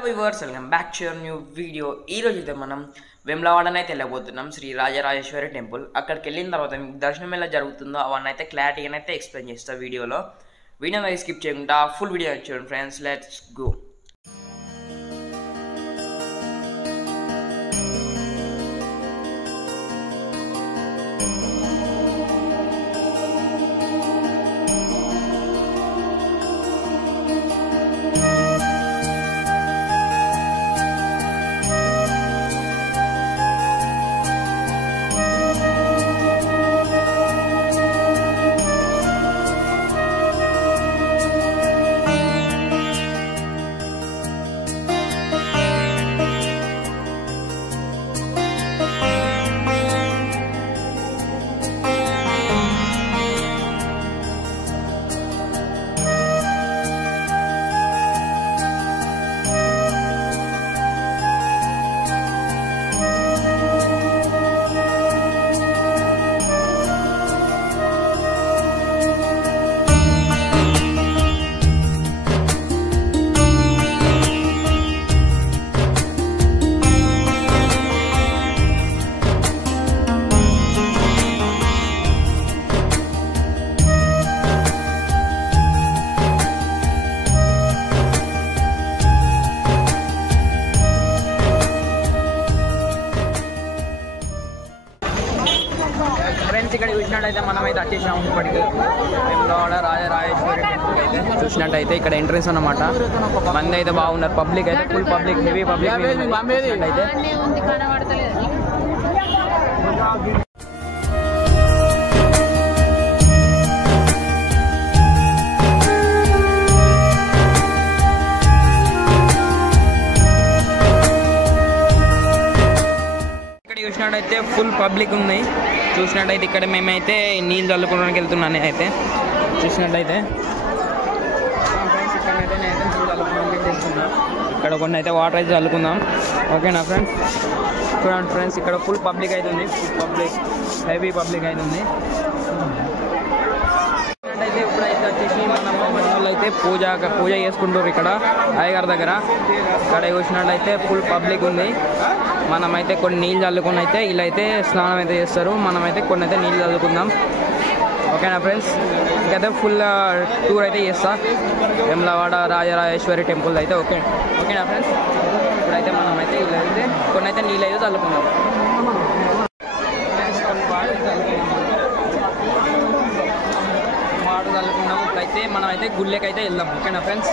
Hello viewers, welcome back to your new video. ఈరోజు అయితే మనం వేములవాడనైతే వెళ్ళబోతున్నాం, శ్రీ రాజరాజేశ్వరి టెంపుల్. అక్కడికి వెళ్ళిన తర్వాత మీకు దర్శనం ఎలా జరుగుతుందో అవన్నీ అయితే క్లారిటీగా అయితే ఎక్స్ప్లెయిన్ చేస్తా వీడియోలో. వీడియో స్కిప్ చేయకుండా ఫుల్ వీడియో చూడండి ఫ్రెండ్స్. Let's go. ఫ్రెండ్స్, ఇక్కడ చూసినట్టయితే మనమైతే వచ్చేసాము ఇప్పటికి వేములవాడ రాజరాజేశ్వరి టెంపుల్ అయితే. చూసినట్టయితే ఇక్కడ ఎంట్రెన్స్ అన్నమాట. మంది అయితే బాగున్నారు, పబ్లిక్ అయితే ఫుల్ పబ్లిక్, హెవీ పబ్లిక్ అయితే. చూసినట్టయితే ఫుల్ పబ్లిక్ ఉంది. చూసినట్టయితే ఇక్కడ మేమైతే నీళ్ళు చల్లుకోవడానికి వెళ్తున్నాను. అయితే చూసినట్టయితే ఇక్కడైతే నేనైతే నీళ్ళు చల్లుకోవడానికి వెళ్తున్నాను. ఇక్కడ కొన్ని అయితే వాటర్ అయితే చల్లుకుందాం, ఓకేనా ఫ్రెండ్స్? చూడండి ఫ్రెండ్స్, ఇక్కడ ఫుల్ పబ్లిక్ అవుతుంది, ఫుల్ పబ్లిక్, హెవీ పబ్లిక్ అవుతుంది. అయితే ఇప్పుడైతే వచ్చేసి మన వాళ్ళు అయితే పూజ చేసుకుంటారు ఇక్కడ అయ్యగారి దగ్గర. ఇక్కడ చూసినట్లయితే ఫుల్ పబ్లిక్ ఉంది. మనమైతే కొన్ని నీళ్ళు చల్లుకొని అయితే ఇలా అయితే స్నానం అయితే చేస్తారు. మనమైతే కొన్ని అయితే నీళ్ళు చల్లుకుందాం, ఓకేనా ఫ్రెండ్స్? ఇంకైతే ఫుల్ టూర్ అయితే చేస్తా వేములవాడ రాజరాజేశ్వరి టెంపుల్ అయితే. ఓకేనా ఫ్రెండ్స్? ఇప్పుడైతే మనమైతే ఇలా అయితే కొన్ని అయితే నీళ్ళు అయితే చల్లుకుందాం. వాటర్ చల్లుకున్నాం. ఇప్పుడైతే మనమైతే గుళ్ళకైతే వెళ్దాం, ఓకేనా ఫ్రెండ్స్?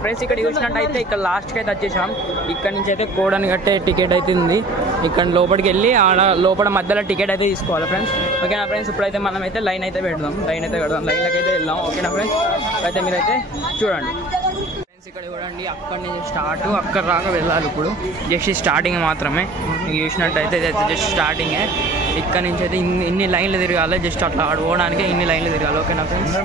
ఫ్రెండ్స్, ఇక్కడ చూసినట్టయితే ఇక్కడ లాస్ట్కి అయితే వచ్చేసాం. ఇక్కడ నుంచి అయితే కోడని కట్టే టికెట్ అయితే ఉంది. ఇక్కడ లోపలికి వెళ్ళి ఆడ లోపల మధ్యలో టికెట్ అయితే తీసుకోవాలి ఫ్రెండ్స్, ఓకేనా ఫ్రెండ్స్? ఇప్పుడైతే మనం అయితే లైన్ అయితే పెడదాం, లైన్లోకి అయితే వెళ్దాం, ఓకేనా ఫ్రెండ్స్? అయితే మీరైతే చూడండి ఫ్రెండ్స్, ఇక్కడ చూడండి, అక్కడి నుంచి స్టార్ట్, అక్కడ రాగా వెళ్ళాలి. ఇప్పుడు జస్ట్ స్టార్టింగ్ మాత్రమే. మీకు చూసినట్టయితే జస్ట్ స్టార్టింగే. ఇక్కడ నుంచి అయితే ఇన్ని లైన్లు తిరగాలి, జస్ట్ అట్లా ఆడుకోవడానికి ఇన్ని లైన్లు తిరగాలి, ఓకేనా ఫ్రెండ్స్?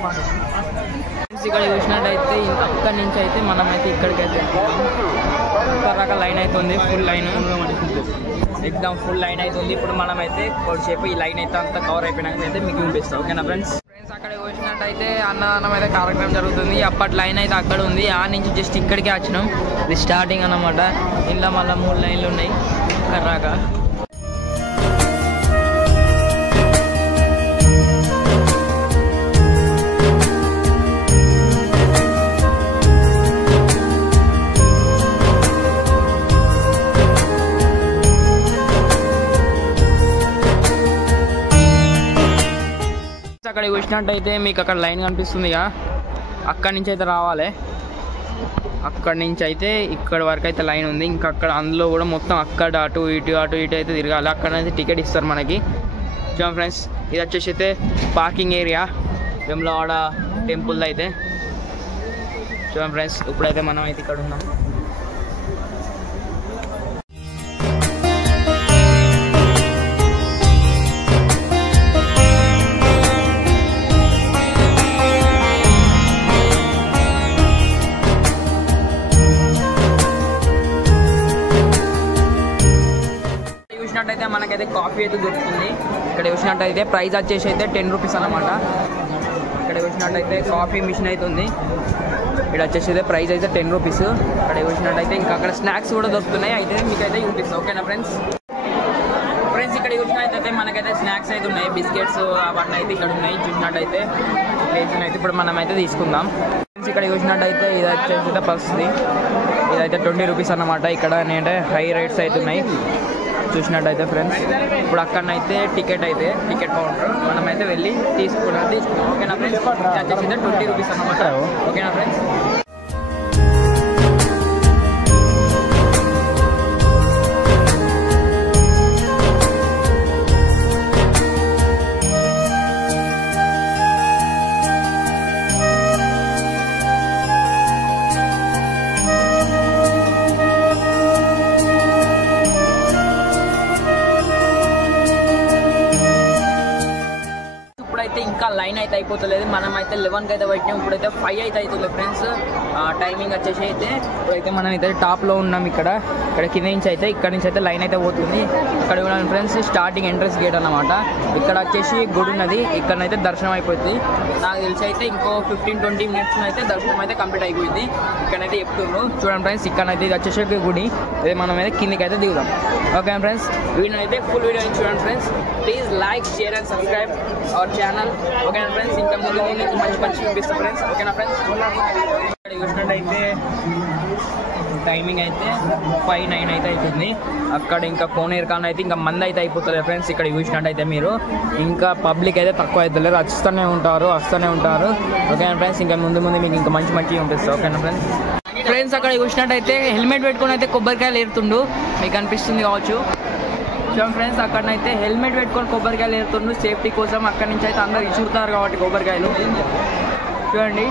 ఇక్కడ చూసినట్టయితే అక్కడి నుంచి అయితే మనమైతే ఇక్కడికైతే ఇక్కడ రకాల లైన్ అవుతుంది, full line, exam full line అవుతుంది. ఇప్పుడు మనమైతే కొద్దిసేపు ఈ లైన్ అయితే అంతా కవర్ అయిపోయినాక అయితే మీకు చూపిస్తాం, ఓకేనా ఫ్రెండ్స్? అక్కడ చూసినట్టయితే అన్నదానం అయితే కార్యక్రమం జరుగుతుంది. అప్పటి లైన్ అయితే అక్కడ ఉంది, ఆ నుంచి జస్ట్ ఇక్కడికే వచ్చినాం. ఇది స్టార్టింగ్ అన్నమాట. ఇంట్లో మళ్ళీ 3 లైన్లు ఉన్నాయి కర్రాక. అక్కడ చూసినట్టయితే మీకు అక్కడ లైన్ కనిపిస్తుందిగా, అక్కడి నుంచి అయితే రావాలి. అక్కడి నుంచి అయితే ఇక్కడ వరకు అయితే లైన్ ఉంది. ఇంకా అక్కడ అందులో కూడా మొత్తం అక్కడ అటు ఇటు అయితే తిరగాలి. అక్కడైతే టికెట్ ఇస్తారు మనకి. చూడండి ఫ్రెండ్స్, ఇది వచ్చేసి అయితే పార్కింగ్ ఏరియా వేములవాడ టెంపుల్ అయితే. చూడండి ఫ్రెండ్స్, ఇప్పుడైతే మనం అయితే ఇక్కడ ఉన్నాం. చూసినట్టయితే మనకైతే కాఫీ అయితే దొరుకుతుంది. ఇక్కడ చూసినట్టయితే ప్రైస్ వచ్చేసి అయితే 10 రూపీస్ అన్నమాట. ఇక్కడ చూసినట్టయితే కాఫీ మిషన్ అయితే ఉంది. ఇక్కడ వచ్చేసి అయితే ప్రైస్ అయితే 10 రూపీస్. ఇక్కడ చూసినట్టయితే ఇంకా అక్కడ స్నాక్స్ కూడా దొరుకుతున్నాయి. అయితే మీకైతే చూపిస్తాను, ఓకేనా ఫ్రెండ్స్. ఇక్కడ చూసినట్టయితే మనకైతే స్నాక్స్ అయితే ఉన్నాయి, బిస్కెట్స్ అవన్నీ అయితే ఇక్కడ ఉన్నాయి. చూసినట్టయితే ప్లేస్ అయితే ఇప్పుడు మనం అయితే తీసుకుందాం. ఇక్కడ చూసినట్టయితే ఇది వచ్చేసి అయితే పరిస్థితి, ఇదైతే 20 రూపీస్ అన్నమాట. ఇక్కడ ఏంటంటే హై రేట్స్ అయితే ఉన్నాయి. చూసినట్టయితే ఫ్రెండ్స్, ఇప్పుడు అక్కడనైతే టికెట్ కౌంటర్ మనమైతే వెళ్ళి తీసుకున్నాం. ఓకేనా ఫ్రెండ్స్, వచ్చేసి 20 రూపీస్ అన్నమాట. ఓకేనా ఫ్రెండ్స్. ఇంకా లైన్ అయితే అయిపోతలేదు. మనం అయితే 11కి అయితే పెట్టినాం. ఇప్పుడైతే 5 అయితే అవుతుంది ఫ్రెండ్స్. టైమింగ్ వచ్చేసి అయితే ఇప్పుడైతే మనం అయితే టాప్లో ఉన్నాం. ఇక్కడ కింద నుంచి అయితే ఇక్కడ నుంచి అయితే లైన్ అయితే పోతుంది. ఇక్కడ ఉన్నాం ఫ్రెండ్స్, స్టార్టింగ్ ఎంట్రన్స్ గేట్ అన్నమాట. ఇక్కడ వచ్చేసి గుడి ఉన్నది, ఇక్కడనైతే దర్శనం అయిపోతుంది. నాకు తెలిసి అయితే ఇంకో 15-20 మినిట్స్ అయితే దర్శనం అయితే కంప్లీట్ అయిపోయింది. ఇక్కడైతే చెప్తున్నారు. చూడండి ఫ్రెండ్స్, ఇక్కడైతే ఇది వచ్చేసి గుడి. అదే మనం అయితే కిందికి అయితే దిగుదాం. ఓకే ఫ్రెండ్స్, వీడియో అయితే ఫుల్ వీడియో చూడండి friends. Please like, share and subscribe our channel. ఓకేనా ఫ్రెండ్స్, ఇంకా ముందు మంచి చూపిస్తాం ఫ్రెండ్స్. ఓకేనా ఫ్రెండ్స్. ఇక్కడ చూసినట్టయితే టైమింగ్ అయితే 5-9 అయితే అవుతుంది. అక్కడ ఇంకా కోనేరు కాన్ అయితే ఇంకా మంది అయితే అయిపోతుంది ఫ్రెండ్స్. ఇక్కడ చూసినట్టయితే మీరు ఇంకా పబ్లిక్ అయితే తక్కువ అవుతలేరు, వస్తూనే ఉంటారు. ఓకేనా ఫ్రెండ్స్, ఇంకా ముందు మీకు ఇంకా మంచి చూపిస్తాం. ఓకేనా ఫ్రెండ్స్, అక్కడ చూసినట్టయితే హెల్మెట్ పెట్టుకుని అయితే కొబ్బరికాయలు ఏరుతుండు, మీకు అనిపిస్తుంది కావచ్చు. చూడండి ఫ్రెండ్స్, అక్కడనైతే హెల్మెట్ పెట్టుకొని కొబ్బరికాయలు ఏరుతుండు సేఫ్టీ కోసం. అక్కడి నుంచి అయితే అందరు ఇచ్చుతారు కాబట్టి కొబ్బరికాయలు చూడండి.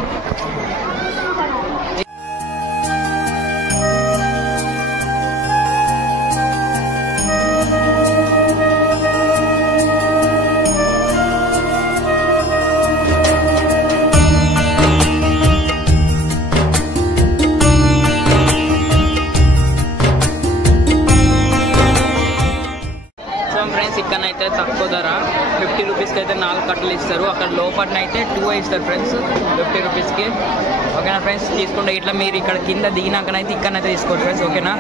ఫ్రెండ్స్, ఇక్కడనైతే తక్కువ ధర 50 రూపీస్కి అయితే 4 కట్టలు ఇస్తారు. అక్కడ లోపలనైతే 2 ఇస్తారు ఫ్రెండ్స్ 50 రూపీస్కి. ఓకేనా ఫ్రెండ్స్, తీసుకుంటే ఇట్లా మీరు ఇక్కడ కింద దిగినాకనైతే ఇక్కడనైతే తీసుకోండి ఫ్రెండ్స్. ఓకేనా.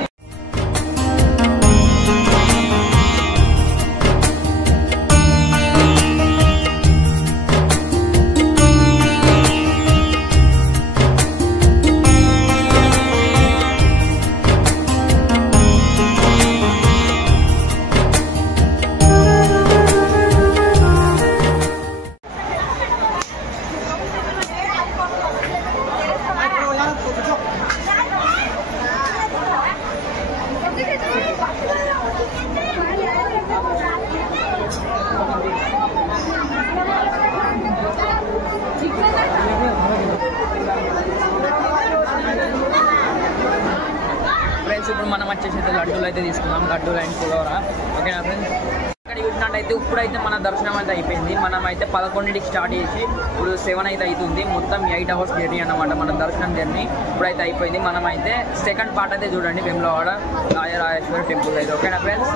ఫ్రెండ్స్, ఇప్పుడు మనం వచ్చేసి లడ్డూలు అయితే తీసుకున్నాం, లడ్డూలు అండ్ పులిహోర. ఓకేనా ఫ్రెండ్స్. ఇక్కడ చూసినట్టయితే ఇప్పుడైతే మన దర్శనం అయితే అయిపోయింది. మనం అయితే 11కి స్టార్ట్ చేసి ఇప్పుడు 7 అయితే అవుతుంది. మొత్తం 8 అవర్స్ జర్నీ అన్నమాట మన దర్శనం జర్నీ. ఇప్పుడైతే అయిపోయింది. మనం అయితే సెకండ్ పార్ట్ అయితే చూడండి, వేములవాడ రాజరాజేశ్వరి టెంపుల్ అయితే. ఓకేనా ఫ్రెండ్స్.